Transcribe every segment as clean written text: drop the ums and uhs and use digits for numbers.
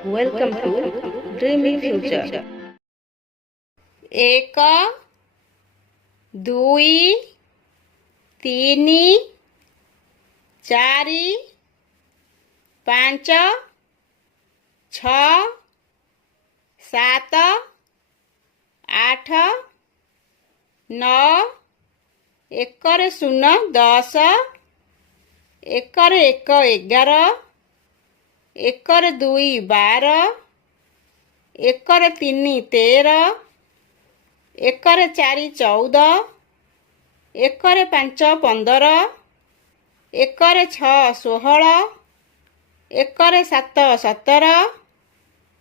Welcome to Dreamy Future. ଏକ ଦୁଇ ତିନି ଚାରି ପାଞ୍ଚ ଛଅ ସାତ ଆଠ ନଅ ଏକରେ ଶୂନ ଦଶ ଏକରେ ଏକ ଏଗାର ଏକରେ ଦୁଇ ବାର ଏକରେ ତିନି ତେର ଏକରେ ଚାରି ଚଉଦ ଏକରେ ପାଞ୍ଚ ପନ୍ଦର ଏକରେ ଛଅ ଷୋହଳ ଏକରେ ସାତ ସତର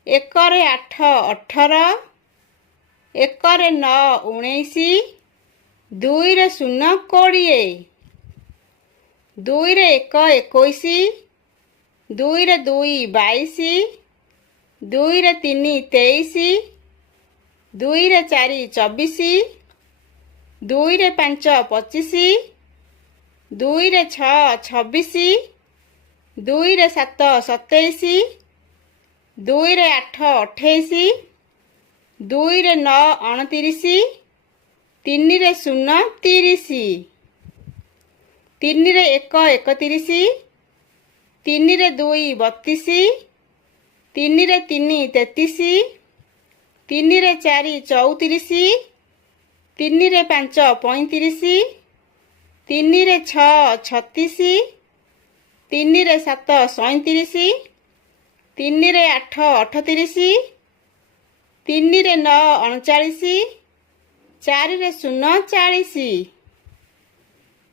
ଏକରେ ଆଠ ଅଠର ଏକରେ ନଅ ଉଣେଇଶ ଦୁଇରେ ଶୂନ କୋଡ଼ିଏ ଦୁଇରେ ଏକ ଏକୋଇଶ ଦୁଇରେ ଦୁଇ ବାଇଶ ଦୁଇରେ ତିନି ତେଇଶ ଦୁଇରେ ଚାରି ଚବିଶ ଦୁଇରେ ପାଞ୍ଚ ପଚିଶ ଦୁଇରେ ଛଅ ଛବିଶ ଦୁଇରେ ସାତ ସତେଇଶ ଦୁଇରେ ଆଠ ଅଠେଇଶ ଦୁଇରେ ନଅ ଅଣତିରିଶ ତିନିରେ ଶୂନ ତିରିଶ ତିନିରେ ଏକ ଏକତିରିଶ ତିନିରେ ଦୁଇ ବତିଶ ତିନିରେ ତିନି ତେତିଶ ତିନିରେ ଚାରି ଚଉତିରିଶ ତିନିରେ ପାଞ୍ଚ ପଇଁତିରିଶ ତିନିରେ ଛଅ ଛତିଶ ତିନିରେ ସାତ ସଇଁତିରିଶ ତିନିରେ ଆଠ ଅଠତିରିଶ ତିନିରେ ନଅ ଅଣଚାଳିଶ ଚାରିରେ ଶୂନ ଚାଳିଶ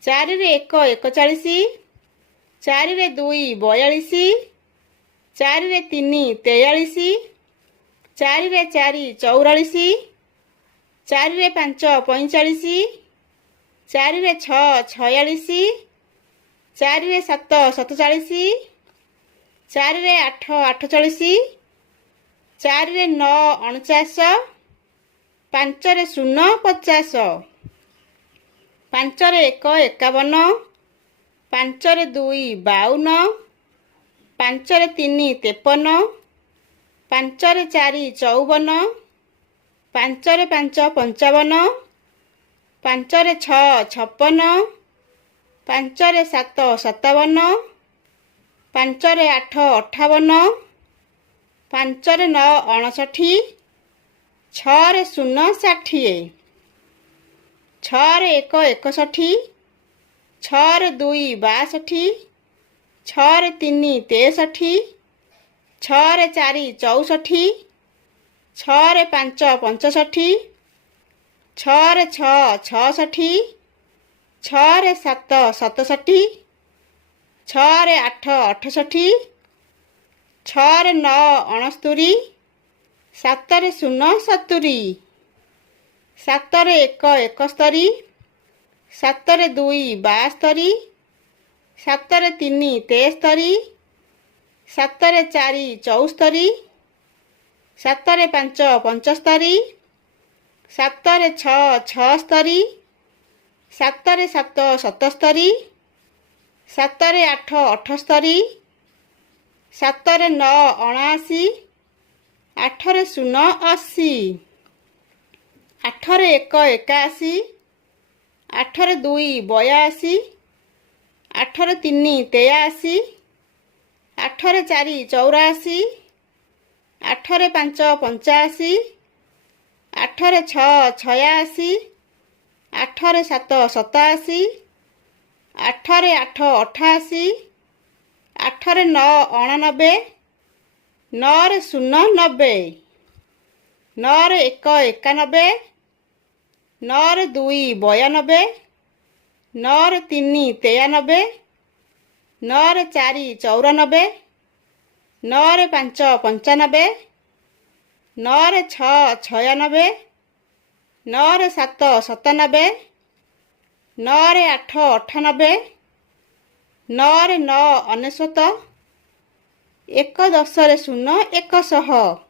ଚାରିରେ ଏକ ଏକଚାଳିଶ ଚାରିରେ ଦୁଇ ବୟାଳିଶ ଚାରିରେ ତିନି ତେୟାଳିଶ ଚାରିରେ ଚାରି ଚଉରାଳିଶ ଚାରିରେ ପାଞ୍ଚ ପଇଁଚାଳିଶ ଚାରିରେ ଛଅ ଛୟାଳିଶ ଚାରିରେ ସାତ ସତଚାଳିଶ ଚାରିରେ ଆଠ ଆଠଚାଳିଶ ଚାରିରେ ନଅ ଅଣଚାଶ ପାଞ୍ଚରେ ଶୂନ 50 ପାଞ୍ଚରେ ଏକ 51 ପାଞ୍ଚରେ ଦୁଇ 52 ପାଞ୍ଚରେ ତିନି 53 ପାଞ୍ଚରେ ଚାରି 54 ପାଞ୍ଚରେ ପାଞ୍ଚ 55 ପାଞ୍ଚରେ ଛଅ 56 ପାଞ୍ଚରେ ସାତ 57 ପାଞ୍ଚରେ ଆଠ 58 ପାଞ୍ଚରେ ନଅ 59 ଛଅରେ ଶୂନ 60 ଛଅରେ ଏକ 61 ଛଅରେ ଦୁଇ 62 ଛଅରେ ତିନି 63 ଛଅରେ ଚାରି 64 ଛଅରେ ପାଞ୍ଚ 65 ଛଅରେ ଛଅ 66 ଛଅରେ ସାତ 67 ଛଅରେ ଆଠ 68 ଛଅରେ ନଅ 69 ସାତରେ ଶୂନ 70 ସାତରେ ଏକ 71 ସାତରେ ଦୁଇ 72 ସାତରେ ତିନି 73 ସାତରେ ଚାରି 74 ସାତରେ ପାଞ୍ଚ 75 ସାତରେ ଛଅ 76 ସାତରେ ସାତ 77 ସାତରେ ଆଠ 78 ସାତରେ ନଅ 79 ଆଠରେ ଶୂନ 80 ଆଠରେ ଏକ 81 ଆଠରେ ଦୁଇ 82 ଆଠରେ ତିନି 83 ଆଠରେ ଚାରି 84 ଆଠରେ ପାଞ୍ଚ 85 ଆଠରେ ଛଅ 86 ଆଠରେ ସାତ 87 ଆଠରେ ଆଠ 88 ଆଠରେ ନଅ 89 ନଅରେ ଶୂନ 90 ନଅରେ ଏକ 91 ନଅରେ ଦୁଇ 92 ନଅରେ ତିନି 93 ନଅରେ ଚାରି 94 ନଅରେ ପାଞ୍ଚ 95 ନଅରେ ଛଅ 96 ନଅରେ ସାତ 97 ନଅରେ ଆଠ 98 ନଅରେ ନଅ 99 ଏକ ଦଶରେ ଶୂନ 100